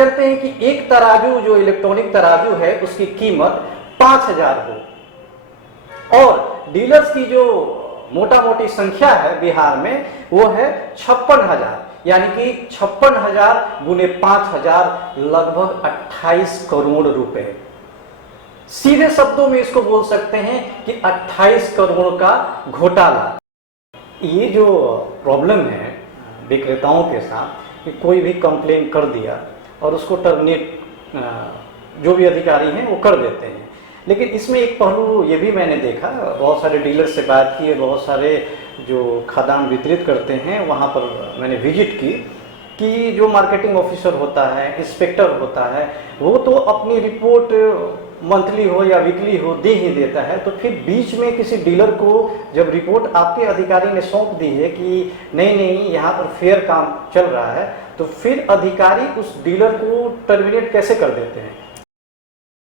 करते हैं कि एक तराजू जो इलेक्ट्रॉनिक तराजू है उसकी कीमत 5,000 हो और डीलर्स की जो मोटा मोटी संख्या है बिहार में वो है 56,000, यानी कि 56,000 गुने 5,000 लगभग 28 करोड़ रुपए। सीधे शब्दों में इसको बोल सकते हैं कि 28 करोड़ का घोटाला। ये जो प्रॉब्लम है विक्रेताओं के साथ कि कोई भी कंप्लेन कर दिया और उसको टर्मिनेट जो भी अधिकारी हैं वो कर देते हैं, लेकिन इसमें एक पहलू ये भी मैंने देखा, बहुत सारे डीलर से बात की है, बहुत सारे जो खादान वितरित करते हैं वहाँ पर मैंने विजिट की कि जो मार्केटिंग ऑफिसर होता है, इंस्पेक्टर होता है, वो तो अपनी रिपोर्ट मंथली हो या वीकली हो दे ही देता है, तो फिर बीच में किसी डीलर को जब रिपोर्ट आपके अधिकारी ने सौंप दी है कि नहीं नहीं यहाँ पर फेयर काम चल रहा है, तो फिर अधिकारी उस डीलर को टर्मिनेट कैसे कर देते हैं।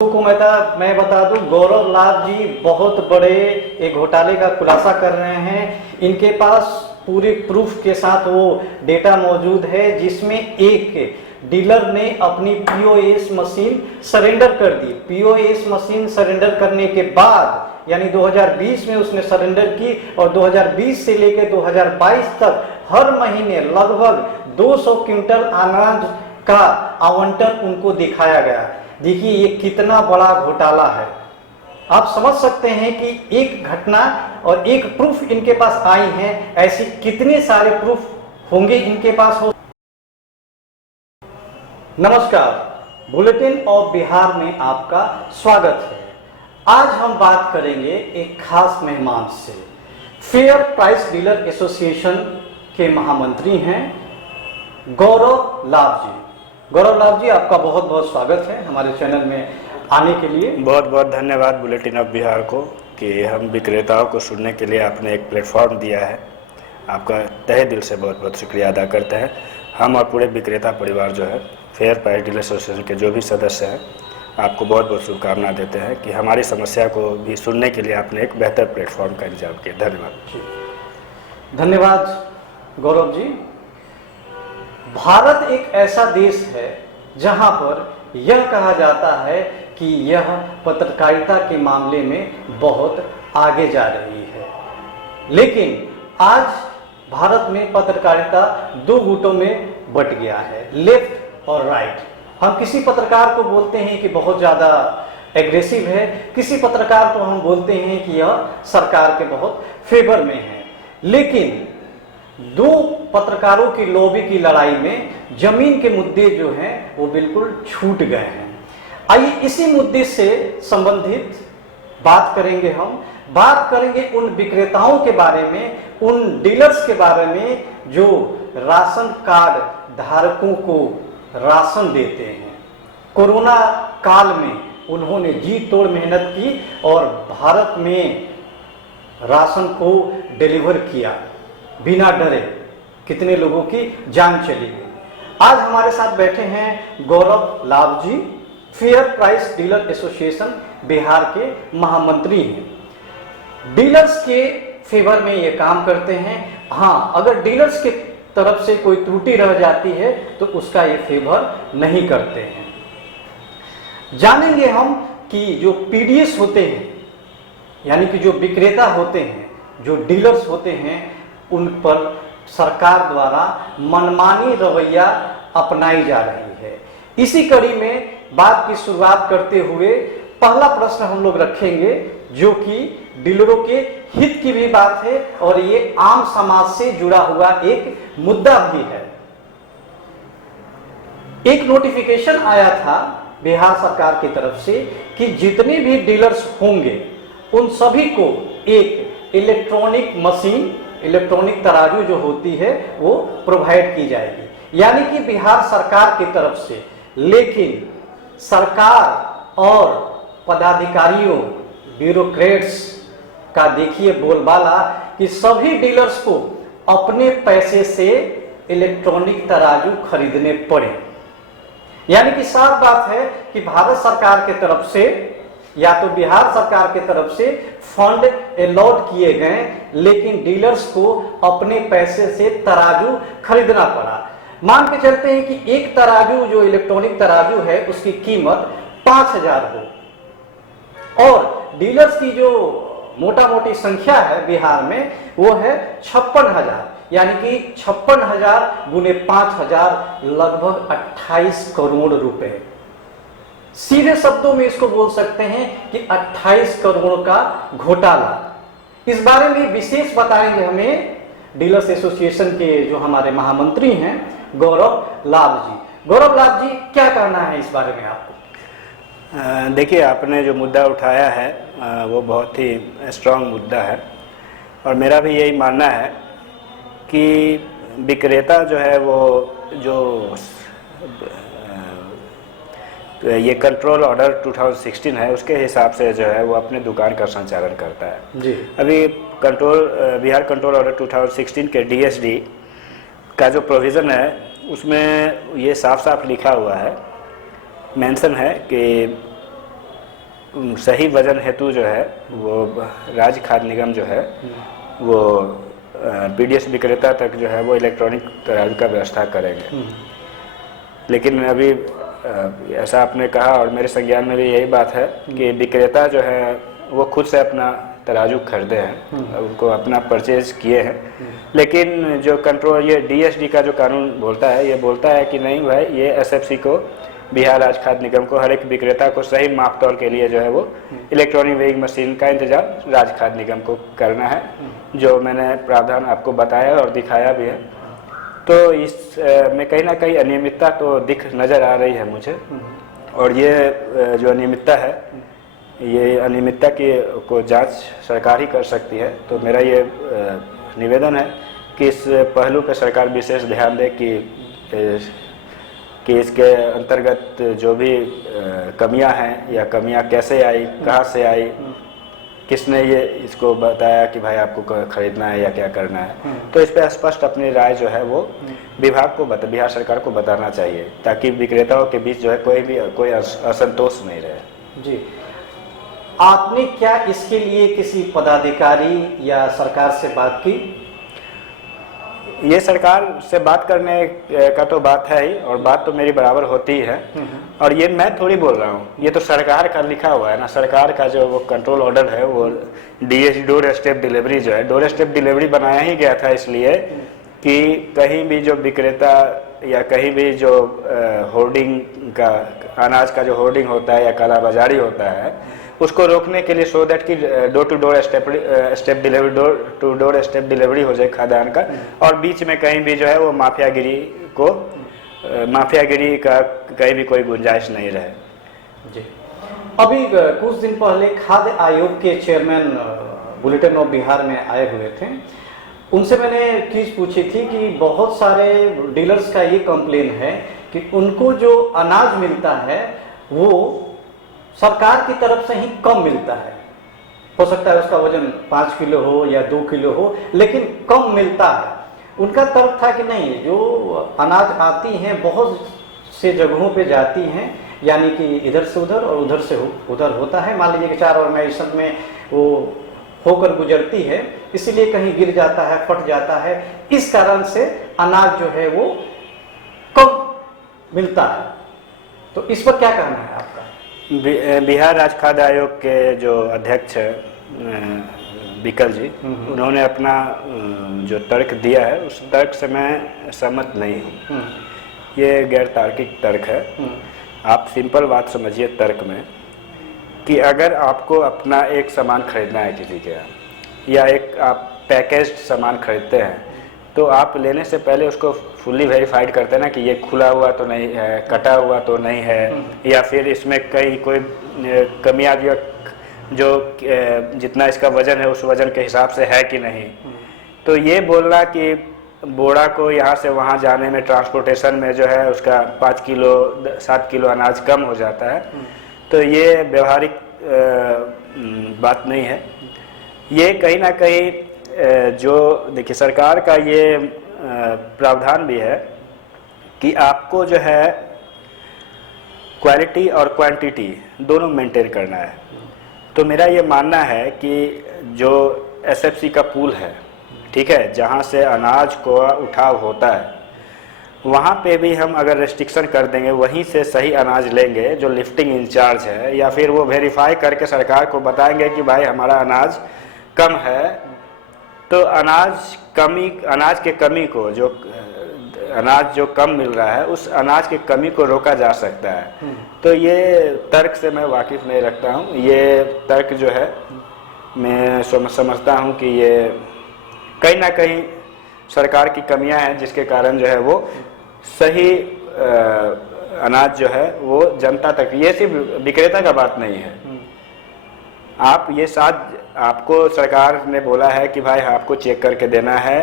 को मैं बता दूं, गौरव लाभ जी बहुत बड़े एक घोटाले का खुलासा कर रहे हैं। इनके पास पूरे प्रूफ के साथ वो डेटा मौजूद है जिसमें एक डीलर ने अपनी पीओएस मशीन सरेंडर कर दी। पीओएस मशीन सरेंडर करने के बाद यानी 2020 में उसने सरेंडर की और 2020 से लेकर 2022 तक हर महीने लगभग 200 क्विंटल अनाज का आवंटन उनको दिखाया गया। देखिए ये कितना बड़ा घोटाला है। आप समझ सकते हैं कि एक घटना और एक प्रूफ इनके पास आई है, ऐसी कितने सारे प्रूफ होंगे इनके पास हो। नमस्कार, बुलेटिन ऑफ बिहार में आपका स्वागत है। आज हम बात करेंगे एक खास मेहमान से। फेयर प्राइस डीलर एसोसिएशन के महामंत्री हैं गौरव लाभ जी। गौरव लाभ जी, आपका बहुत बहुत स्वागत है हमारे चैनल में आने के लिए। बहुत बहुत धन्यवाद बुलेटिन ऑफ बिहार को कि हम विक्रेताओं को सुनने के लिए आपने एक प्लेटफॉर्म दिया है। आपका तहे दिल से बहुत बहुत शुक्रिया अदा करते हैं। हम और पूरे विक्रेता परिवार जो है फेयर प्राइस डीलर एसोसिएशन के जो भी सदस्य हैं, आपको बहुत बहुत शुभकामना देते हैं कि हमारी समस्या को भी सुनने के लिए आपने एक बेहतर प्लेटफॉर्म का इंतजाम किया। धन्यवाद। धन्यवाद गौरव जी। भारत एक ऐसा देश है जहां पर यह कहा जाता है कि यह पत्रकारिता के मामले में बहुत आगे जा रही है, लेकिन आज भारत में पत्रकारिता दो गुटों में बट गया है, लेफ्ट और राइट। हम किसी पत्रकार को बोलते हैं कि बहुत ज़्यादा एग्रेसिव है, किसी पत्रकार को हम बोलते हैं कि यह सरकार के बहुत फेवर में है, लेकिन दो पत्रकारों की लॉबी की लड़ाई में जमीन के मुद्दे जो हैं वो बिल्कुल छूट गए हैं। आइए इसी मुद्दे से संबंधित बात करेंगे। हम बात करेंगे उन विक्रेताओं के बारे में, उन डीलर्स के बारे में जो राशन कार्ड धारकों को राशन देते हैं। कोरोना काल में उन्होंने जी तोड़ मेहनत की और भारत में राशन को डिलीवर किया बिना डरे। कितने लोगों की जान चली गई। आज हमारे साथ बैठे हैं Gaurav Labh ji, fair price dealer association Bihar के महामंत्री हैं। डीलर्स के फेवर में ये काम करते हैं। हाँ, अगर डीलर्स के तरफ से कोई त्रुटि रह जाती है तो उसका ये फेवर नहीं करते हैं। जानेंगे हम कि जो पीडीएस होते हैं यानी कि जो विक्रेता होते हैं, जो डीलर्स होते हैं, उन पर सरकार द्वारा मनमानी रवैया अपनाई जा रही है। इसी कड़ी में बात की शुरुआत करते हुए पहला प्रश्न हम लोग रखेंगे जो कि डीलरों के हित की भी बात है और ये आम समाज से जुड़ा हुआ एक मुद्दा भी है। एक नोटिफिकेशन आया था बिहार सरकार की तरफ से कि जितने भी डीलर्स होंगे उन सभी को एक इलेक्ट्रॉनिक मशीन, इलेक्ट्रॉनिक तराजू जो होती है वो प्रोवाइड की जाएगी, यानी कि बिहार सरकार की तरफ से। लेकिन सरकार और पदाधिकारियों, ब्यूरोक्रेट्स का देखिए बोलबाला कि सभी डीलर्स को अपने पैसे से इलेक्ट्रॉनिक तराजू खरीदने पड़े। यानी कि साफ बात है कि भारत सरकार की तरफ से या तो बिहार सरकार की तरफ से फंड अलॉट किए गए, लेकिन डीलर्स को अपने पैसे से तराजू खरीदना पड़ा। मान के चलते हैं कि एक तराजू जो इलेक्ट्रॉनिक तराजू है उसकी कीमत 5,000 हो और डीलर्स की जो मोटा मोटी संख्या है बिहार में वो है 56,000, यानी कि 56,000 गुने 5,000 लगभग 28 करोड़ रुपए। सीधे शब्दों में इसको बोल सकते हैं कि 28 करोड़ का घोटाला। इस बारे में विशेष बताएंगे हमें डीलर्स एसोसिएशन के जो हमारे महामंत्री हैं गौरव लाभ जी। गौरव लाभ जी, क्या कहना है इस बारे में आपको? देखिए, आपने जो मुद्दा उठाया है वो बहुत ही स्ट्रांग मुद्दा है और मेरा भी यही मानना है कि विक्रेता जो है वो जो ये कंट्रोल ऑर्डर 2016 है उसके हिसाब से जो है वो अपने दुकान का संचालन करता है जी। अभी बिहार कंट्रोल ऑर्डर 2016 के DSD का जो प्रोविज़न है उसमें ये साफ साफ लिखा हुआ है, मेंशन है कि सही वजन हेतु जो है वो राज्य खाद्य निगम जो है वो PDS विक्रेता तक जो है वो इलेक्ट्रॉनिक तराजू का व्यवस्था करेंगे। लेकिन अभी ऐसा आपने कहा और मेरे संज्ञान में भी यही बात है कि विक्रेता जो है वो खुद से अपना तराजू खरीदे हैं, उनको अपना परचेज किए हैं। लेकिन जो कंट्रोल ये DSD का जो कानून बोलता है ये बोलता है कि नहीं भाई, ये SFC को बिहार राज्य खाद्य निगम को हर एक विक्रेता को सही मापतौल के लिए जो है वो इलेक्ट्रॉनिक वेइंग मशीन का इंतजाम राज्य खाद्य निगम को करना है, जो मैंने प्रावधान आपको बताया और दिखाया भी है। तो इस में कहीं ना कहीं अनियमितता तो दिख नज़र आ रही है मुझे और ये जो अनियमितता है ये अनियमितता को जांच सरकार ही कर सकती है। तो मेरा ये निवेदन है कि इस पहलू पर सरकार विशेष ध्यान दे कि इसके अंतर्गत जो भी कमियां हैं या कमियां कैसे आई, कहां से आई, किसने ये इसको बताया कि भाई आपको खरीदना है या क्या करना है, तो इस पर स्पष्ट अपनी राय जो है वो विभाग को बिहार सरकार को बताना चाहिए ताकि विक्रेताओं के बीच जो है कोई असंतोष नहीं रहे। जी, आपने क्या इसके लिए किसी पदाधिकारी या सरकार से बात की? ये सरकार से बात करने का तो बात है ही और बात तो मेरी बराबर होती है और ये मैं थोड़ी बोल रहा हूँ, ये तो सरकार का लिखा हुआ है ना। सरकार का जो वो कंट्रोल ऑर्डर है वो DSD डोर स्टेप डिलीवरी जो है, डोर स्टेप डिलीवरी बनाया ही गया था इसलिए कि कहीं भी जो विक्रेता या कहीं भी जो होर्डिंग का अनाज का जो होर्डिंग होता है या कालाबाजारी होता है उसको रोकने के लिए, सो दैट कि door to door step delivery, door to door step delivery हो जाए खाद्यान्न का और बीच में कहीं भी जो है वो माफियागिरी का कहीं भी कोई गुंजाइश नहीं रहे। जी, अभी कुछ दिन पहले खाद्य आयोग के चेयरमैन बुलेटिन ऑफ बिहार में आए हुए थे। उनसे मैंने चीज़ पूछी थी कि बहुत सारे डीलर्स का ये कंप्लेन है कि उनको जो अनाज मिलता है वो सरकार की तरफ से ही कम मिलता है। हो सकता है उसका वजन 5 किलो हो या 2 किलो हो, लेकिन कम मिलता है। उनका तर्क था कि नहीं, जो अनाज आती हैं बहुत से जगहों पे जाती हैं, यानी कि इधर से उधर और उधर से उधर होता है। मान लीजिए कि 4 ऑर्गेनाइजेशन में वो होकर गुजरती है, इसलिए कहीं गिर जाता है, फट जाता है, इस कारण से अनाज जो है वो कम मिलता है। तो इस पर क्या कहना है आपका? बिहार राज्य खाद्य आयोग के जो अध्यक्ष बिकल जी, उन्होंने अपना जो तर्क दिया है उस तर्क से मैं सहमत नहीं हूँ। ये गैर तार्किक तर्क है। आप सिंपल बात समझिए तर्क में कि अगर आपको अपना एक सामान खरीदना है किसी के यहाँ, या एक आप पैकेज्ड सामान खरीदते हैं, तो आप लेने से पहले उसको फुल्ली वेरीफाइड करते हैं ना कि ये खुला हुआ तो नहीं है, कटा हुआ तो नहीं है, या फिर इसमें कहीं कोई कमियां जो जितना इसका वजन है उस वजन के हिसाब से है कि नहीं। तो ये बोलना कि बोरा को यहाँ से वहाँ जाने में ट्रांसपोर्टेशन में जो है उसका 5 किलो 7 किलो अनाज कम हो जाता है, तो ये व्यवहारिक बात नहीं है। ये कहीं ना कहीं जो देखिए सरकार का ये प्रावधान भी है कि आपको जो है क्वालिटी और क्वांटिटी दोनों मेंटेन करना है। तो मेरा ये मानना है कि जो SFC का पूल है, ठीक है, जहाँ से अनाज को उठाव होता है, वहाँ पे भी हम अगर रेस्ट्रिक्शन कर देंगे, वहीं से सही अनाज लेंगे जो लिफ्टिंग इंचार्ज है, या फिर वो वेरीफाई करके सरकार को बताएंगे कि भाई हमारा अनाज कम है, तो अनाज के कमी को, जो अनाज जो कम मिल रहा है उस अनाज की कमी को रोका जा सकता है। तो ये तर्क से मैं वाकिफ़ नहीं रखता हूँ। ये तर्क जो है मैं समझता हूँ कि ये कहीं ना कहीं सरकार की कमियां हैं, जिसके कारण जो है वो सही अनाज जो है वो जनता तक, ये सिर्फ विक्रेता का बात नहीं है। आप ये साथ आपको सरकार ने बोला है कि भाई आपको चेक करके देना है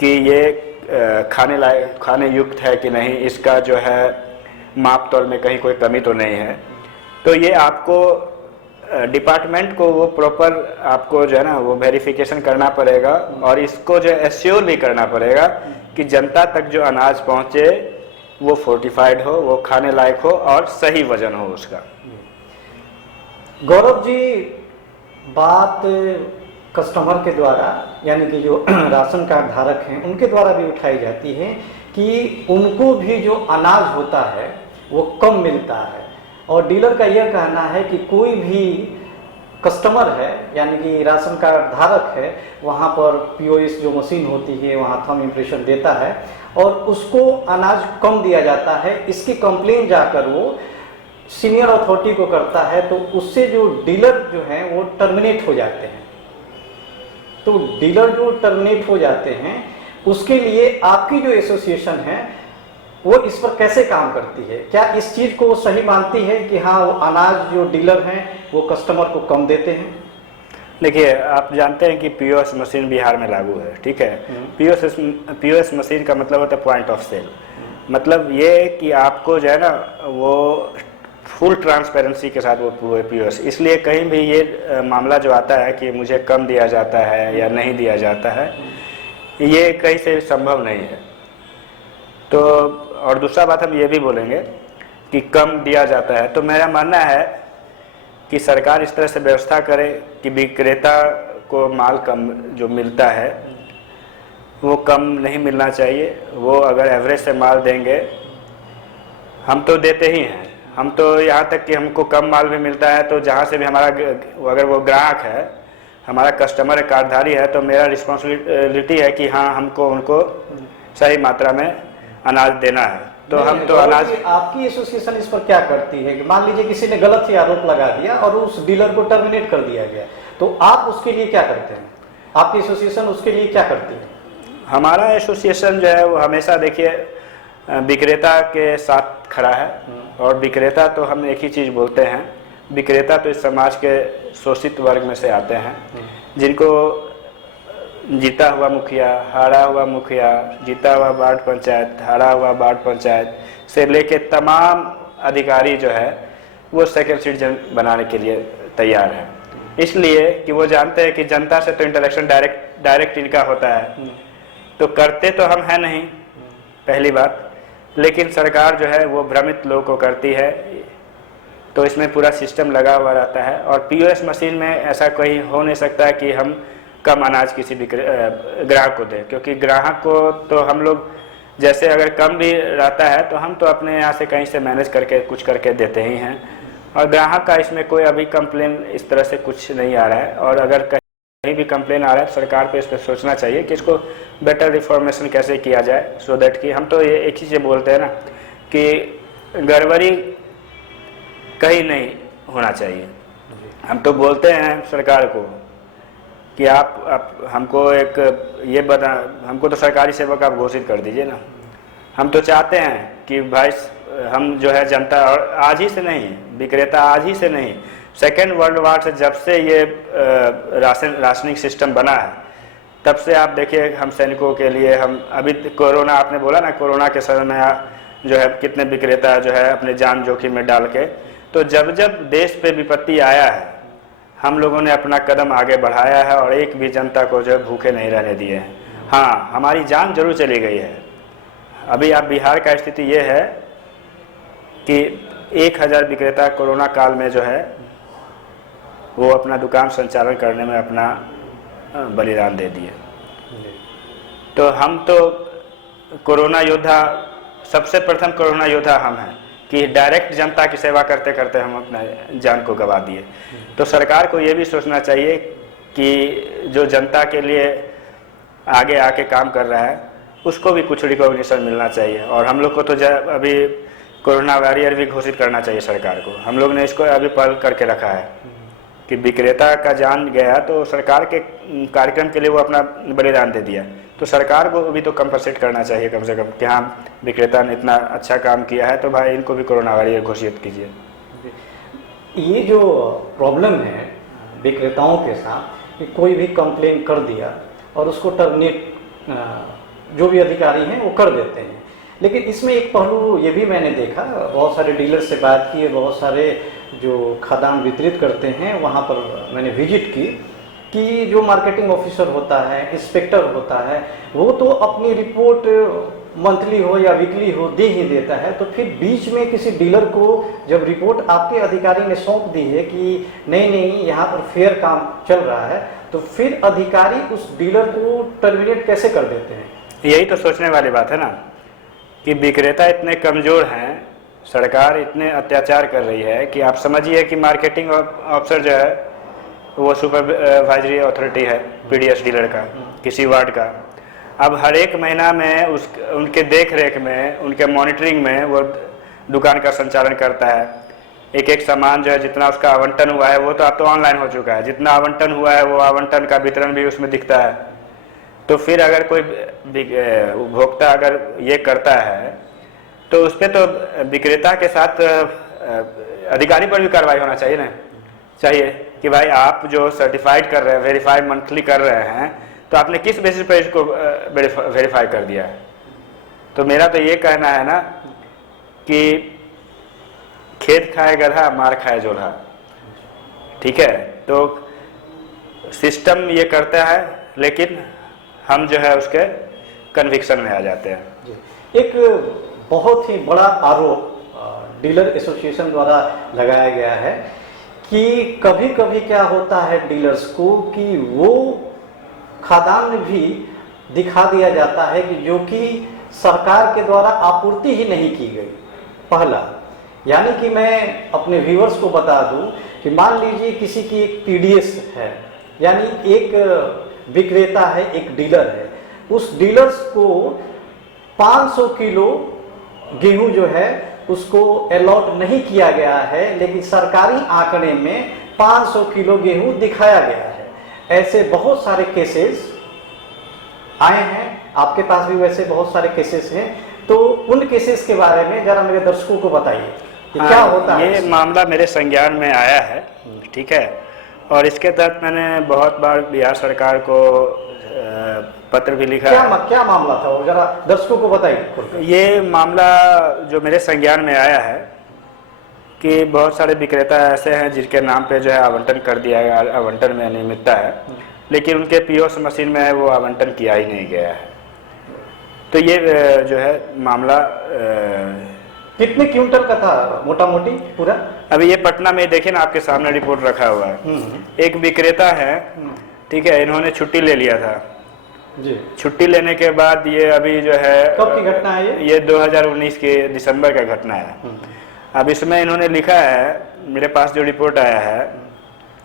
कि ये खाने युक्त है कि नहीं, इसका जो है माप तौल में कहीं कोई कमी तो नहीं है। तो ये आपको डिपार्टमेंट को वो प्रॉपर आपको जो है ना वो वेरिफिकेशन करना पड़ेगा, और इसको जो एश्योर भी करना पड़ेगा कि जनता तक जो अनाज पहुंचे वो फोर्टिफाइड हो, वो खाने लायक हो और सही वजन हो उसका। गौरव जी, बात कस्टमर के द्वारा, यानी कि जो राशन कार्ड धारक हैं उनके द्वारा भी उठाई जाती है कि उनको भी जो अनाज होता है वो कम मिलता है, और डीलर का यह कहना है कि कोई भी कस्टमर है, यानी कि राशन कार्ड धारक है, वहाँ पर पीओएस जो मशीन होती है वहाँ थंब इम्प्रेशन देता है और उसको अनाज कम दिया जाता है। इसकी कंप्लेन जाकर वो सीनियर अथॉरिटी को करता है, तो उससे जो डीलर जो हैं वो टर्मिनेट हो जाते हैं। तो डीलर जो टर्मिनेट हो जाते हैं उसके लिए आपकी जो एसोसिएशन है वो इस पर कैसे काम करती है? क्या इस चीज को सही मानती है कि हाँ वो अनाज जो डीलर हैं वो कस्टमर को कम देते हैं? देखिए, आप जानते हैं कि पीओएस मशीन बिहार में लागू है, ठीक है। पीओएस मशीन का मतलब होता है पॉइंट ऑफ सेल। मतलब ये कि आपको जो है ना वो फुल ट्रांसपेरेंसी के साथ वो पीओएस, इसलिए कहीं भी ये मामला जो आता है कि मुझे कम दिया जाता है या नहीं दिया जाता है, ये कहीं से संभव नहीं है। तो और दूसरा बात हम ये भी बोलेंगे कि कम दिया जाता है, तो मेरा मानना है कि सरकार इस तरह से व्यवस्था करे कि विक्रेता को माल कम जो मिलता है वो कम नहीं मिलना चाहिए। वो अगर एवरेज से माल देंगे, हम तो देते ही हैं, हम तो यहाँ तक कि हमको कम माल भी मिलता है तो जहाँ से भी हमारा, अगर वो ग्राहक है, हमारा कस्टमर कार्डधारी है, तो मेरा रिस्पॉन्सिबिलिटी है कि हाँ हमको उनको सही मात्रा में अनाज देना है। तो हम तो अनाज, आपकी एसोसिएशन इस पर क्या करती है कि मान लीजिए किसी ने गलत ही आरोप लगा दिया और उस डीलर को टर्मिनेट कर दिया गया, तो आप उसके लिए क्या करते हैं? आपकी एसोसिएशन उसके लिए क्या करती है? हमारा एसोसिएशन जो है वो हमेशा, देखिए, विक्रेता के साथ खड़ा है। और विक्रेता तो हम एक ही चीज़ बोलते हैं, विक्रेता तो इस समाज के शोषित वर्ग में से आते हैं, जिनको जीता हुआ मुखिया, हारा हुआ मुखिया, जीता हुआ वार्ड पंचायत, हारा हुआ वार्ड पंचायत से लेके तमाम अधिकारी जो है वो सेकंड सिटीजन बनाने के लिए तैयार है। इसलिए कि वो जानते हैं कि जनता से तो इंटरेक्शन डायरेक्ट इनका होता है, तो करते तो हम हैं नहीं, पहली बात, लेकिन सरकार जो है वो भ्रमित लोगों को करती है। तो इसमें पूरा सिस्टम लगा हुआ रहता है, और पीओएस मशीन में ऐसा कोई हो नहीं सकता है कि हम कम अनाज किसी भी ग्राहक को दें, क्योंकि ग्राहक को तो हम लोग जैसे अगर कम भी रहता है तो हम तो अपने यहाँ से कहीं से मैनेज करके कुछ करके देते ही हैं, और ग्राहक का इसमें कोई अभी कंप्लेन इस तरह से कुछ नहीं आ रहा है। और अगर कहीं भी कंप्लेन आ रहा है तो सरकार को इस पर सोचना चाहिए कि इसको बेटर रिफॉर्मेशन कैसे किया जाए, सो दैट कि हम तो ये एक ही चीज़ बोलते हैं ना कि गड़बड़ी कहीं नहीं होना चाहिए। हम तो बोलते हैं सरकार को कि आप हमको एक ये बता, हमको तो सरकारी सेवक आप घोषित कर दीजिए ना। हम तो चाहते हैं कि भाई हम जो है जनता, और आज ही से नहीं, विक्रेता आज ही से नहीं, सेकेंड वर्ल्ड वार से जब से ये राशनिंग सिस्टम बना है तब से आप देखिए हम सैनिकों के लिए, हम अभी कोरोना, आपने बोला ना कोरोना के समय में जो है कितने विक्रेता जो है अपने जान जोखिम में डाल के, तो जब जब देश पे विपत्ति आया है हम लोगों ने अपना कदम आगे बढ़ाया है और एक भी जनता को जो है भूखे नहीं रहने दिए हैं। हाँ, हमारी जान जरूर चली गई है। अभी आप बिहार का स्थिति ये है कि 1000 विक्रेता कोरोना काल में जो है वो अपना दुकान संचालन करने में अपना बलिदान दे दिए। तो हम तो कोरोना योद्धा, सबसे प्रथम कोरोना योद्धा हम हैं कि डायरेक्ट जनता की सेवा करते करते हम अपना जान को गंवा दिए। तो सरकार को ये भी सोचना चाहिए कि जो जनता के लिए आगे आके काम कर रहा है उसको भी कुछ रिकॉग्निशन मिलना चाहिए। और हम लोग को तो अभी कोरोना वॉरियर भी घोषित करना चाहिए सरकार को। हम लोग ने इसको अभी पहल करके रखा है कि विक्रेता का जान गया तो सरकार के कार्यक्रम के लिए वो अपना बलिदान दे दिया, तो सरकार को भी तो कंपनसेट करना चाहिए कम से कम कि हाँ विक्रेता ने इतना अच्छा काम किया है तो भाई इनको भी कोरोना वॉरियर घोषित कीजिए। ये जो प्रॉब्लम है विक्रेताओं के साथ कि कोई भी कंप्लेन कर दिया और उसको टर्मिनेट जो भी अधिकारी हैं वो कर देते हैं, लेकिन इसमें एक पहलू ये भी मैंने देखा, बहुत सारे डीलर से बात की है, बहुत सारे जो खादान वितरित करते हैं वहाँ पर मैंने विजिट की कि जो मार्केटिंग ऑफिसर होता है, इंस्पेक्टर होता है, वो तो अपनी रिपोर्ट मंथली हो या वीकली हो दे ही देता है, तो फिर बीच में किसी डीलर को जब रिपोर्ट आपके अधिकारी ने सौंप दी है कि नहीं नहीं यहाँ पर फेयर काम चल रहा है, तो फिर अधिकारी उस डीलर को टर्मिनेट कैसे कर देते हैं? यही तो सोचने वाली बात है ना कि विक्रेता इतने कमज़ोर हैं, सरकार इतने अत्याचार कर रही है कि आप समझिए कि मार्केटिंग अफसर जो है वो सुपरवाइजरी अथॉरिटी है पीडीएस डीलर का किसी वार्ड का। अब हर एक महीना में उनके देख रेख में, उनके मॉनिटरिंग में वो दुकान का संचालन करता है। एक एक सामान जो है जितना उसका आवंटन हुआ है वो तो अब तो ऑनलाइन हो चुका है, जितना आवंटन हुआ है वो आवंटन का वितरण भी उसमें दिखता है। तो फिर अगर कोई उपभोक्ता अगर ये करता है तो उस पर तो विक्रेता के साथ अधिकारी पर भी कार्रवाई होना चाहिए ना, चाहिए कि भाई आप जो सर्टिफाइड कर रहे हैं, वेरीफाई मंथली कर रहे हैं, तो आपने किस बेसिस पर इसको वेरीफाई कर दिया है। तो मेरा तो ये कहना है ना कि खेत खाए गधा मार खाए जोधा, ठीक है। तो सिस्टम ये करता है लेकिन हम जो है उसके कन्विक्शन में आ जाते हैं। एक बहुत ही बड़ा आरोप डीलर एसोसिएशन द्वारा लगाया गया है कि कभी कभी क्या होता है डीलर्स को कि वो खादान भी दिखा दिया जाता है कि जो कि सरकार के द्वारा आपूर्ति ही नहीं की गई। पहला, यानी कि मैं अपने व्यूअर्स को बता दूं कि मान लीजिए किसी की एक पीडीएस है, यानी एक विक्रेता है, एक डीलर है, उस डीलर्स को 500 किलो गेहूं जो है उसको अलॉट नहीं किया गया है, लेकिन सरकारी आंकड़े में 500 किलो गेहूं दिखाया गया है। ऐसे बहुत सारे केसेस आए हैं, आपके पास भी वैसे बहुत सारे केसेस हैं, तो उन केसेस के बारे में जरा मेरे दर्शकों को बताइए कि क्या होता है। ये मामला मेरे संज्ञान में आया है, ठीक है, और इसके तहत मैंने बहुत बार बिहार सरकार को पत्र भी लिखा है। क्या मामला था वो जरा दर्शकों को बताइए। ये मामला जो मेरे संज्ञान में आया है कि बहुत सारे विक्रेता ऐसे हैं जिनके नाम पे जो है आवंटन कर दिया गया, आवंटन में अनियमितता है, लेकिन उनके पीओएस मशीन में वो आवंटन किया ही नहीं गया है। तो ये जो है मामला कितने क्विंटल का था मोटा मोटी पूरा? अभी ये पटना में देखिए ना, आपके सामने रिपोर्ट रखा हुआ है। एक विक्रेता है, ठीक है, इन्होंने छुट्टी ले लिया था जी। छुट्टी लेने के बाद ये अभी जो है, कब की घटना है ये 2019 के दिसंबर का घटना है। अब इसमें इन्होंने लिखा है, मेरे पास जो रिपोर्ट आया है,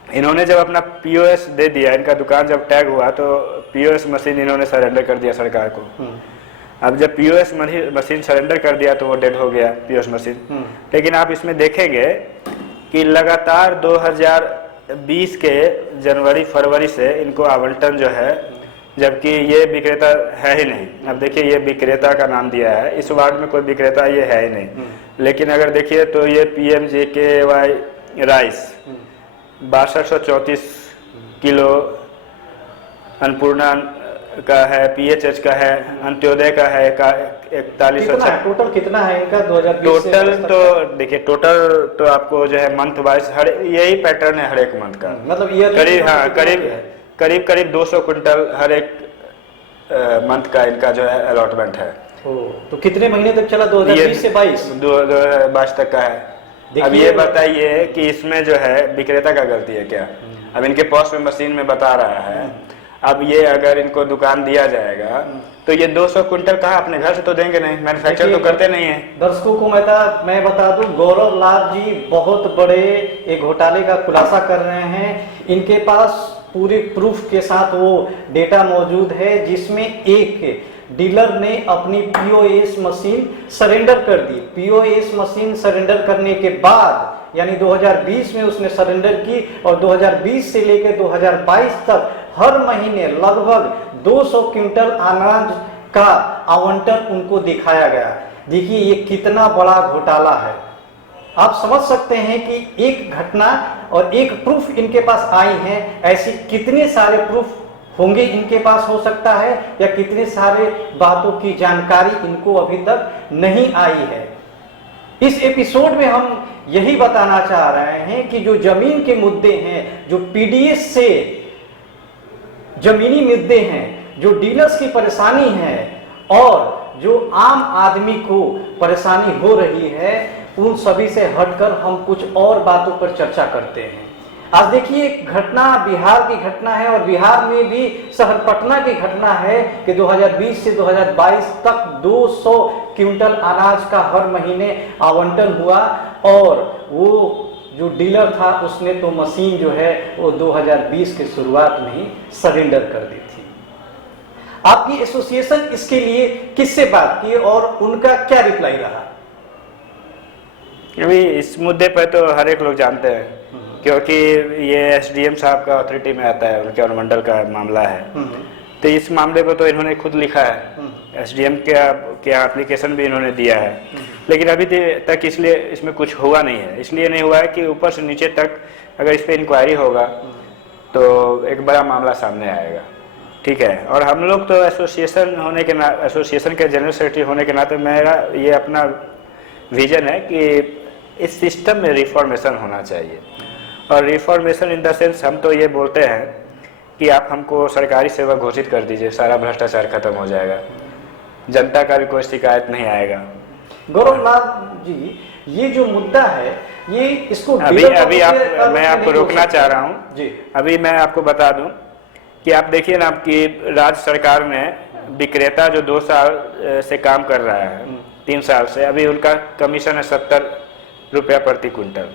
इन्होंने जब अपना पीओएस दे दिया, इनका दुकान जब टैग हुआ तो पीओएस मशीन इन्होंने सरेंडर कर दिया सरकार को। अब जब पीओएस मशीन सरेंडर कर दिया तो वो डेड हो गया पीओएस मशीन। लेकिन आप इसमें देखेंगे कि लगातार 2020 के जनवरी फरवरी से इनको आवंटन जो है, जबकि ये विक्रेता है ही नहीं। अब देखिए ये विक्रेता का नाम दिया है, इस वार्ड में कोई विक्रेता ये है ही नहीं। लेकिन अगर देखिए तो ये PMJKY राइस 6234 किलो अन्नपूर्णा का है, PHH का है, अंत्योदय का है 41। टोटल कितना है इनका 2020? टोटल तो देखिए, टोटल तो आपको जो है मंथ वाइज हर यही पैटर्न है हर एक मंथ का, मतलब ये करीब, हाँ, करीब 200 क्विंटल हर एक मंथ का इनका जो है अलॉटमेंट है। तो कितने महीने तक चला? 2020 से 22 तक का है। अब ये बताइए कि इसमें जो है विक्रेता का गलती है क्या? अब इनके पॉस में मशीन में बता रहा है, अब ये अगर इनको दुकान दिया जाएगा तो ये 200 क्विंटल कहाँ अपने घर से तो देंगे नहीं, मैन्युफैक्चर तो करते नहीं है। दर्शकों को मैं बता दूं, गौरव लाल जी बहुत बड़े एक घोटाले का खुलासा कर रहे हैं। इनके पास पूरे प्रूफ के साथ वो डेटा मौजूद है जिसमें एक डीलर ने अपनी पीओएस मशीन सरेंडर कर दी। पीओएस मशीन सरेंडर करने के बाद यानी 2020 में उसने सरेंडर की और 2020 से लेकर 2022 तक हर महीने लगभग 200 क्विंटल अनाज का आवंटन उनको दिखाया गया। देखिए ये कितना बड़ा घोटाला है। आप समझ सकते हैं कि एक घटना और एक प्रूफ इनके पास आई है, ऐसे कितने सारे प्रूफ होंगे इनके पास हो सकता है, या कितने सारे बातों की जानकारी इनको अभी तक नहीं आई है। इस एपिसोड में हम यही बताना चाह रहे हैं कि जो जमीन के मुद्दे हैं, जो पीडीएस से जमीनी मुद्दे हैं, जो डीलर्स की परेशानी है और जो आम आदमी को परेशानी हो रही है, उन सभी से हटकर हम कुछ और बातों पर चर्चा करते हैं। आज देखिए घटना बिहार की घटना है और बिहार में भी शहर पटना की घटना है कि 2020 से 2022 तक 200 क्विंटल अनाज का हर महीने आवंटन हुआ और वो जो डीलर था उसने तो मशीन जो है वो 2020 के शुरुआत में ही सरेंडर कर दी थी। आपकी एसोसिएशन इसके लिए किससे बात की और उनका क्या रिप्लाई रहा? अभी इस मुद्दे पर तो हर एक लोग जानते हैं क्योंकि ये एसडीएम साहब का अथॉरिटी में आता है, उनके अनुमंडल का मामला है। तो इस मामले पर तो इन्होंने खुद लिखा है, एसडीएम के एप्लीकेशन भी इन्होंने दिया है, लेकिन अभी तक इसलिए इसमें कुछ हुआ नहीं है। इसलिए नहीं हुआ है कि ऊपर से नीचे तक अगर इस पर इंक्वायरी होगा तो एक बड़ा मामला सामने आएगा, ठीक है। और हम लोग तो एसोसिएशन के जनरल सेक्रेटरी होने के नाते मेरा ये अपना विजन है कि इस सिस्टम में रिफॉर्मेशन होना चाहिए। और रिफॉर्मेशन इन द सेंस हम तो ये बोलते हैं कि आप हमको सरकारी सेवा घोषित कर दीजिए, सारा भ्रष्टाचार खत्म हो जाएगा, जनता का भी कोई शिकायत नहीं आएगा। गौरव लाल जी, ये जो मुद्दा है ये इसको मैं आपको रोकना चाह रहा हूँ जी। अभी मैं आपको बता दूं कि आप देखिए ना कि राज्य सरकार ने विक्रेता जो 2 साल से काम कर रहा है, 3 साल से, अभी उनका कमीशन है 70 रुपया प्रति क्विंटल।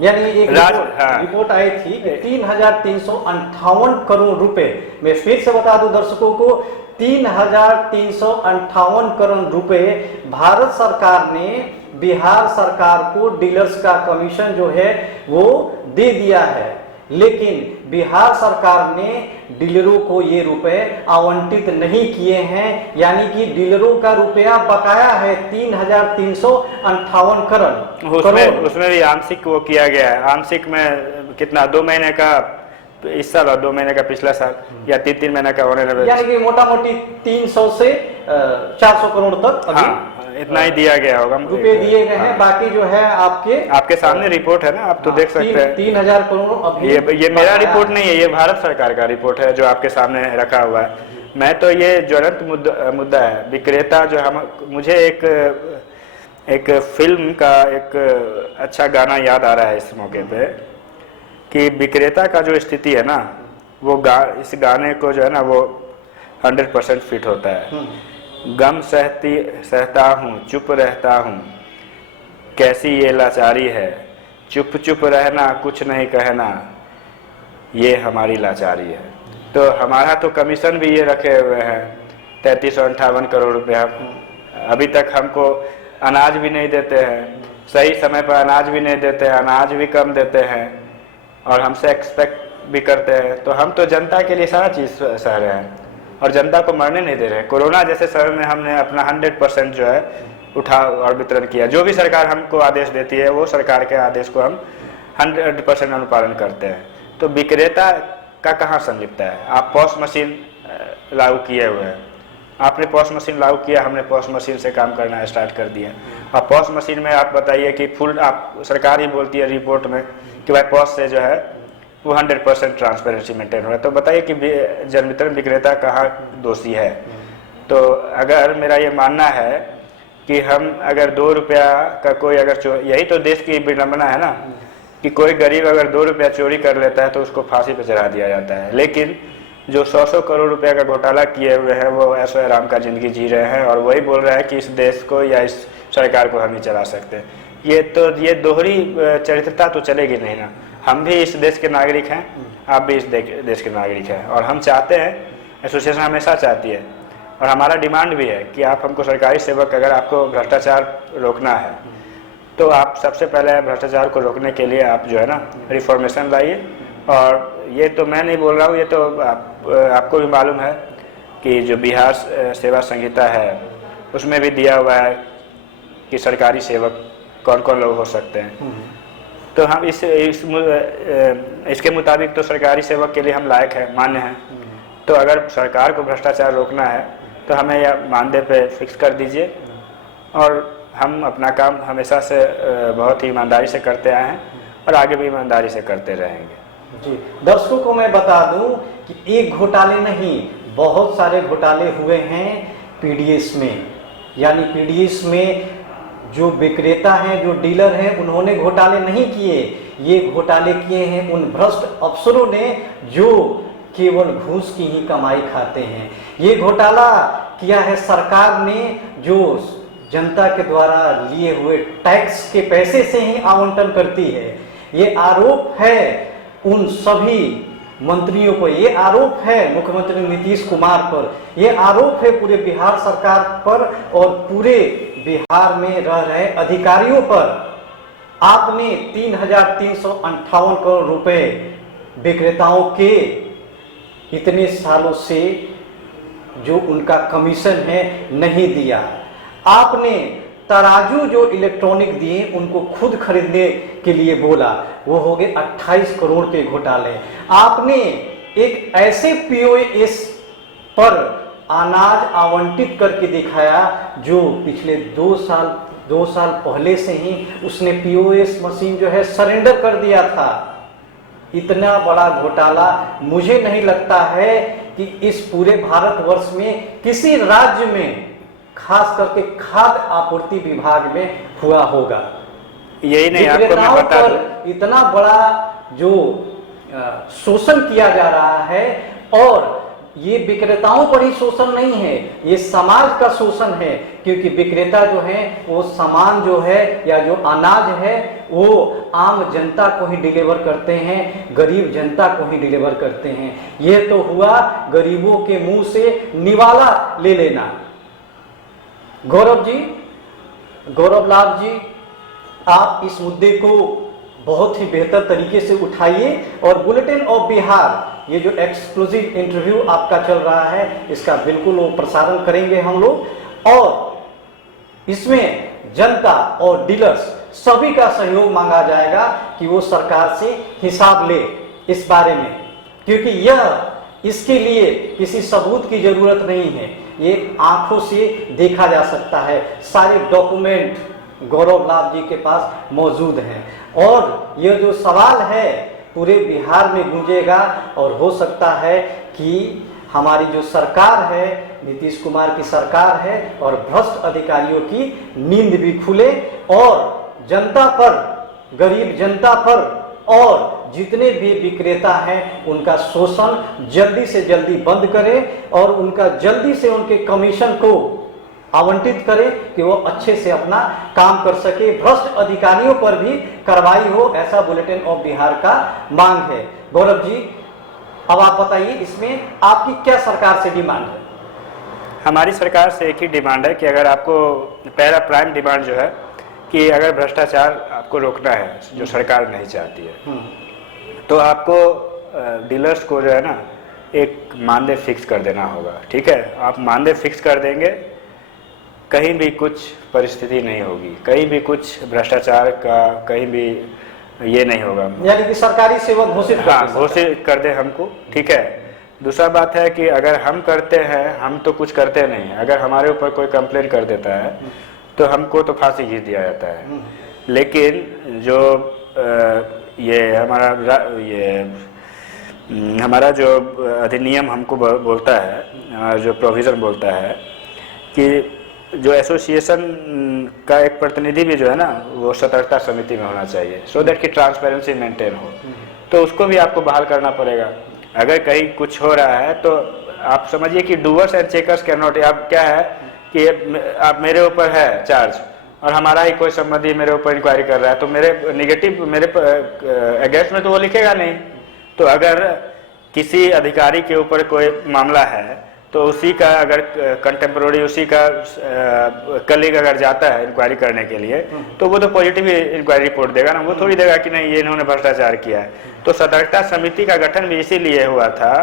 यानी एक रिपोर्ट आई थी कि 3,358 करोड़ रुपए, मैं फिर से बता दूं दर्शकों को, 3,358 करोड़ रुपए भारत सरकार ने बिहार सरकार को डीलर्स का कमीशन जो है वो दे दिया है, लेकिन बिहार सरकार ने डीलरों को ये रुपए आवंटित नहीं किए हैं। यानी कि डीलरों का रुपया बकाया है 3,358 करोड़। उसमें भी आंशिक वो किया गया है, आंशिक में कितना 2 महीने का इस साल और 2 महीने का पिछला साल या 3 महीने का होने लगे, यानी कि मोटा मोटी 300 से 400 करोड़ तक अभी इतना ही दिया गया होगा, रुपए दिए गए हैं। बाकी जो है आपके सामने रिपोर्ट है ना, आप तो देख सकते हैं 3,000 करोड़ अभी। ये मेरा रिपोर्ट नहीं है, ये भारत सरकार का रिपोर्ट है जो आपके सामने रखा हुआ है। मैं तो ये ज्वलंत मुद्दा है विक्रेता जो मुझे एक फिल्म का एक अच्छा गाना याद आ रहा है इस मौके पे कि विक्रेता का जो स्थिति है ना वो इस गाने को जो है ना वो 100% फिट होता है। गम सहता हूँ, चुप रहता हूँ, कैसी ये लाचारी है, चुप चुप रहना, कुछ नहीं कहना, ये हमारी लाचारी है। तो हमारा तो कमीशन भी ये रखे हुए हैं 3,358 करोड़ रुपया। अभी तक हमको अनाज भी नहीं देते हैं, सही समय पर अनाज भी नहीं देते हैं, अनाज भी कम देते हैं और हमसे एक्सपेक्ट भी करते हैं। तो हम तो जनता के लिए सारा चीज़ सह रहे हैं और जनता को मरने नहीं दे रहे हैं। कोरोना जैसे समय में हमने अपना 100% जो है उठा और वितरण किया। जो भी सरकार हमको आदेश देती है वो सरकार के आदेश को हम 100% अनुपालन करते हैं। तो विक्रेता का कहाँ संलिप्तता है? आप पॉस मशीन लागू किए हुए हैं, आपने पॉस मशीन लागू किया, हमने पॉस मशीन से काम करना स्टार्ट कर दिया। और पॉस मशीन में आप बताइए कि फुल आप सरकार ही बोलती है रिपोर्ट में कि भाई पॉस से जो है वो 100% ट्रांसपेरेंसी मेंटेन हो रहा है। तो बताइए कि जन वितरण विक्रेता कहाँ दोषी है? तो अगर मेरा ये मानना है कि हम अगर 2 रुपया का कोई अगर यही तो देश की विडंबना है ना कि कोई गरीब अगर 2 रुपया चोरी कर लेता है तो उसको फांसी पर चढ़ा दिया जाता है, लेकिन जो 100 करोड़ रुपए का घोटाला किए हुए हैं वो ऐशो आराम का ज़िंदगी जी रहे हैं और वही बोल रहे हैं कि इस देश को या इस सरकार को हम ही चला सकते हैं। ये दोहरी चरित्रता तो चलेगी नहीं ना। हम भी इस देश के नागरिक हैं, आप भी इस देश के नागरिक हैं, और हम चाहते हैं, एसोसिएशन हमेशा चाहती है और हमारा डिमांड भी है कि आप हमको सरकारी सेवक, अगर आपको भ्रष्टाचार रोकना है तो आप सबसे पहले भ्रष्टाचार को रोकने के लिए आप जो है ना रिफॉर्मेशन लाइए। और ये तो मैं नहीं बोल रहा हूँ, ये तो आपको भी मालूम है कि जो बिहार सेवा संहिता है उसमें भी दिया हुआ है कि सरकारी सेवक कौन कौन लोग हो सकते हैं। तो हम इसके मुताबिक तो सरकारी सेवक के लिए हम लायक है, मान्य हैं। तो अगर सरकार को भ्रष्टाचार रोकना है तो हमें यह मानदेय पे फिक्स कर दीजिए और हम अपना काम हमेशा से बहुत ही ईमानदारी से करते आए हैं और आगे भी ईमानदारी से करते रहेंगे। जी, दर्शकों को मैं बता दूं कि एक घोटाले नहीं, बहुत सारे घोटाले हुए हैं पीडीएस में। यानी पीडीएस में जो विक्रेता हैं, जो डीलर हैं, उन्होंने घोटाले नहीं किए, ये घोटाले किए हैं उन भ्रष्ट अफसरों ने जो केवल घूस की ही कमाई खाते हैं। ये घोटाला किया है सरकार ने, जो जनता के द्वारा लिए हुए टैक्स के पैसे से ही आवंटन करती है। ये आरोप है उन सभी मंत्रियों पर, ये आरोप है मुख्यमंत्री नीतीश कुमार पर, ये आरोप है पूरे बिहार सरकार पर और पूरे बिहार में रह रहे अधिकारियों पर। आपने 3,358 करोड़ रुपए विक्रेताओं के इतने सालों से जो उनका कमीशन है नहीं दिया। आपने तराजू जो इलेक्ट्रॉनिक दिए उनको खुद खरीदने के लिए बोला, वो हो गए 28 करोड़ के घोटाले। आपने एक ऐसे पीओएस पर अनाज आवंटित करके दिखाया जो पिछले 2 साल पहले से ही उसने पीओएस मशीन जो है सरेंडर कर दिया था। इतना बड़ा घोटाला मुझे नहीं लगता है कि इस पूरे भारतवर्ष में किसी राज्य में, खास करके खाद्य आपूर्ति विभाग में हुआ होगा। यही नहीं, आपको मैं बता दूं, इतना बड़ा जो शोषण किया जा रहा है, और ये विक्रेताओं पर ही शोषण नहीं है, ये समाज का शोषण है। क्योंकि विक्रेता जो है वो सामान जो है या जो अनाज है वो आम जनता को ही डिलीवर करते हैं, गरीब जनता को ही डिलीवर करते हैं। ये तो हुआ गरीबों के मुंह से निवाला ले लेना। गौरव लाल जी, आप इस मुद्दे को बहुत ही बेहतर तरीके से उठाइए और बुलेटिन ऑफ बिहार, ये जो एक्सक्लूसिव इंटरव्यू आपका चल रहा है, इसका बिल्कुल वो प्रसारण करेंगे हम लोग, और इसमें जनता और डीलर्स सभी का सहयोग मांगा जाएगा कि वो सरकार से हिसाब ले इस बारे में। क्योंकि इसके लिए किसी सबूत की जरूरत नहीं है, ये आंखों से देखा जा सकता है। सारे डॉक्यूमेंट गौरव लाल जी के पास मौजूद हैं और ये जो सवाल है पूरे बिहार में गूंजेगा और हो सकता है कि हमारी जो सरकार है, नीतीश कुमार की सरकार है, और भ्रष्ट अधिकारियों की नींद भी खुले और जनता पर, गरीब जनता पर और जितने भी विक्रेता हैं उनका शोषण जल्दी से जल्दी बंद करें और उनका जल्दी से उनके कमीशन को आवंटित करें कि वो अच्छे से अपना काम कर सके। भ्रष्ट अधिकारियों पर भी कार्रवाई हो, ऐसा बुलेटिन ऑफ बिहार का मांग है। गौरव जी, अब आप बताइए, इसमें आपकी क्या सरकार से डिमांड है? हमारी सरकार से एक ही डिमांड है कि अगर आपको, पहला प्राइम डिमांड जो है कि अगर भ्रष्टाचार आपको रोकना है, जो सरकार नहीं चाहती है, तो आपको डीलर्स को जो है ना एक मानदेय फिक्स कर देना होगा। ठीक है, आप मानदेय फिक्स कर देंगे, कहीं भी कुछ परिस्थिति नहीं होगी, कहीं भी कुछ भ्रष्टाचार का कहीं भी ये नहीं होगा। यानी कि सरकारी सेवक घोषित कर दे हमको। ठीक है, दूसरा बात है कि अगर हम करते हैं, हम तो कुछ करते नहीं, अगर हमारे ऊपर कोई कंप्लेन कर देता है तो हमको तो फांसी खींच दिया जाता है। लेकिन जो हमारा जो अधिनियम हमको बोलता है, जो प्रोविज़न बोलता है कि जो एसोसिएशन का एक प्रतिनिधि भी जो है ना वो सतर्कता समिति में होना चाहिए, सो दैट कि ट्रांसपेरेंसी मेंटेन हो, तो उसको भी आपको बहाल करना पड़ेगा। अगर कहीं कुछ हो रहा है तो आप समझिए कि doers and checkers can not. अब क्या है कि आप मेरे ऊपर है चार्ज और हमारा ही कोई संबंधी मेरे ऊपर इंक्वायरी कर रहा है, तो मेरे नेगेटिव मेरे अगेंस्ट में तो वो लिखेगा नहीं। तो अगर किसी अधिकारी के ऊपर कोई मामला है तो उसी का अगर कंटेम्प्रोरी उसी का कलीग अगर जाता है इंक्वायरी करने के लिए तो वो तो पॉजिटिव इंक्वायरी रिपोर्ट देगा ना, वो थोड़ी देगा कि नहीं ये इन्होंने भ्रष्टाचार किया है। तो सतर्कता समिति का गठन भी इसीलिए हुआ था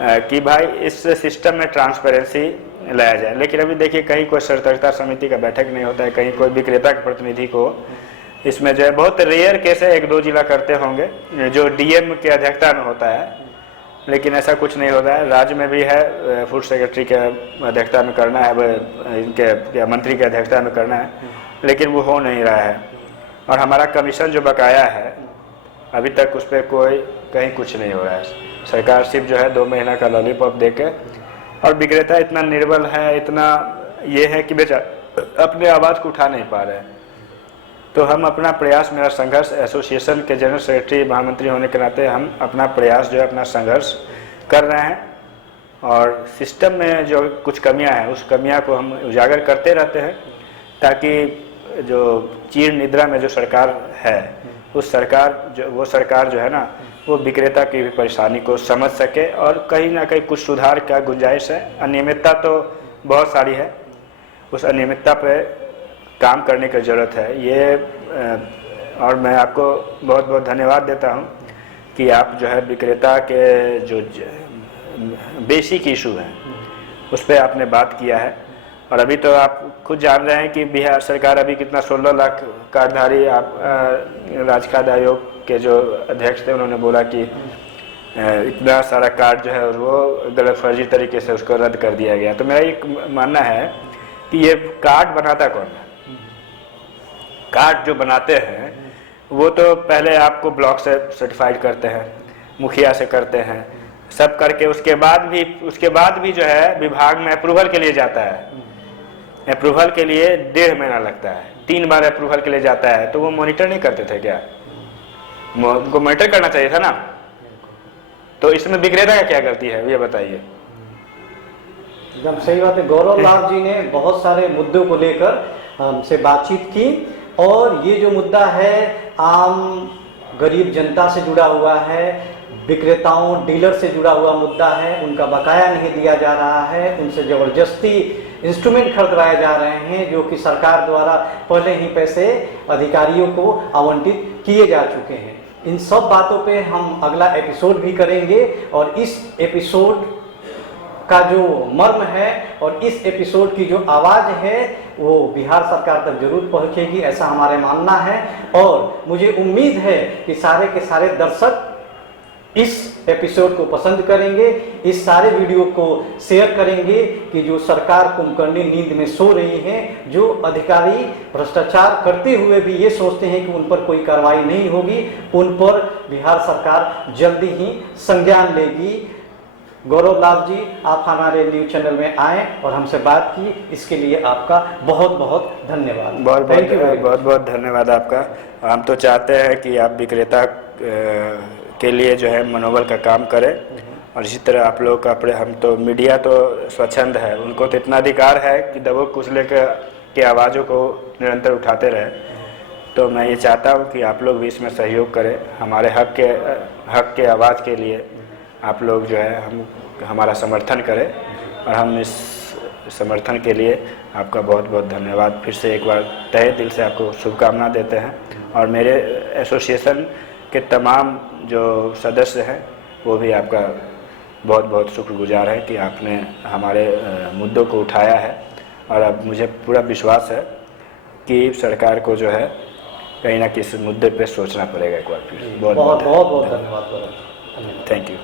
कि भाई इस सिस्टम में ट्रांसपेरेंसी लाया जाए। लेकिन अभी देखिए कहीं कोई सतर्कता समिति का बैठक नहीं होता है, कहीं कोई विक्रेता के प्रतिनिधि को इसमें जो है बहुत रेयर केस है, 1-2 जिला करते होंगे जो डीएम की अध्यक्षता में होता है, लेकिन ऐसा कुछ नहीं होता है। राज्य में भी है, फूड सेक्रेटरी के अध्यक्षता में करना है, इनके मंत्री की अध्यक्षता में करना है, लेकिन वो हो नहीं रहा है। और हमारा कमीशन जो बकाया है अभी तक उस पर कोई कहीं कुछ नहीं हो रहा है। सरकार सिर्फ जो है 2 महीना का लॉलीपॉप दे के, और विक्रेता इतना निर्बल है, इतना ये है कि बेचारा अपने आवाज़ को उठा नहीं पा रहे हैं। तो हम अपना प्रयास, मेरा संघर्ष एसोसिएशन के जनरल सेक्रेटरी महामंत्री होने के नाते हम अपना प्रयास जो है अपना संघर्ष कर रहे हैं, और सिस्टम में जो कुछ कमियां हैं उस कमियां को हम उजागर करते रहते हैं, ताकि जो चीर निद्रा में जो सरकार है उस वो सरकार जो है ना वो विक्रेता की भी परेशानी को समझ सके, और कहीं ना कहीं कुछ सुधार का गुंजाइश है। अनियमितता तो बहुत सारी है, उस अनियमितता पे काम करने की ज़रूरत है। ये और मैं आपको बहुत बहुत धन्यवाद देता हूँ कि आप जो है विक्रेता के जो बेसिक इशू हैं उस पर आपने बात किया है। और अभी तो आप खुद जान रहे हैं कि बिहार सरकार अभी कितना 16 लाख कार्डधारी, आप राज्य खाद्य आयोग के जो अध्यक्ष थे उन्होंने बोला कि इतना सारा कार्ड जो है वो गलत फर्जी तरीके से उसको रद्द कर दिया गया। तो मेरा ये मानना है कि ये कार्ड बनाता कौन है? कार्ड जो बनाते हैं वो तो पहले आपको ब्लॉक से सर्टिफाइड करते हैं, मुखिया से करते हैं, सब करके उसके बाद भी जो है विभाग में अप्रूवल के लिए जाता है। अप्रूवल के लिए 1.5 महीना लगता है, 3 बार अप्रूवल के लिए जाता है। तो वो मॉनिटर नहीं करते थे क्या? उनको मॉनिटर करना चाहिए था ना। तो इसमें विक्रेता का क्या गलती है ये बताइए। एकदम सही बात है। गौरव लाभ जी ने बहुत सारे मुद्दों को लेकर हमसे बातचीत की, और ये जो मुद्दा है आम गरीब जनता से जुड़ा हुआ है, विक्रेताओं डीलर से जुड़ा हुआ मुद्दा है। उनका बकाया नहीं दिया जा रहा है, उनसे ज़बरदस्ती इंस्ट्रूमेंट खरीदवाए जा रहे हैं जो कि सरकार द्वारा पहले ही पैसे अधिकारियों को आवंटित किए जा चुके हैं। इन सब बातों पे हम अगला एपिसोड भी करेंगे, और इस एपिसोड का जो मर्म है और इस एपिसोड की जो आवाज़ है वो बिहार सरकार तक जरूर पहुंचेगी, ऐसा हमारे मानना है। और मुझे उम्मीद है कि सारे के सारे दर्शक इस एपिसोड को पसंद करेंगे, इस सारे वीडियो को शेयर करेंगे कि जो सरकार कुंभकर्णी नींद में सो रही है, जो अधिकारी भ्रष्टाचार करते हुए भी ये सोचते हैं कि उन पर कोई कार्रवाई नहीं होगी, उन पर बिहार सरकार जल्दी ही संज्ञान लेगी। गौरव लाभ जी, आप हमारे न्यूज चैनल में आए और हमसे बात की, इसके लिए आपका बहुत बहुत धन्यवाद। बहुत बहुत धन्यवाद आपका। हम तो चाहते हैं कि आप विक्रेता के लिए जो है मनोबल का काम करें, और इसी तरह आप लोग का हम तो मीडिया तो स्वच्छंद है, उनको तो इतना अधिकार है कि दबों कुचले के आवाज़ों को निरंतर उठाते रहे। तो मैं ये चाहता हूँ कि आप लोग भी इसमें सहयोग करें, हमारे हक के आवाज़ के लिए आप लोग जो है हमारा समर्थन करें, और हम इस समर्थन के लिए आपका बहुत बहुत धन्यवाद। फिर से एक बार तहे दिल से आपको शुभकामना देते हैं, और मेरे एसोसिएशन के तमाम जो सदस्य हैं वो भी आपका बहुत बहुत शुक्रगुजार है कि आपने हमारे मुद्दों को उठाया है। और अब मुझे पूरा विश्वास है कि सरकार को जो है कहीं ना किसी मुद्दे पे सोचना पड़ेगा एक बार फिर। बहुत बहुत धन्यवाद। Thank you.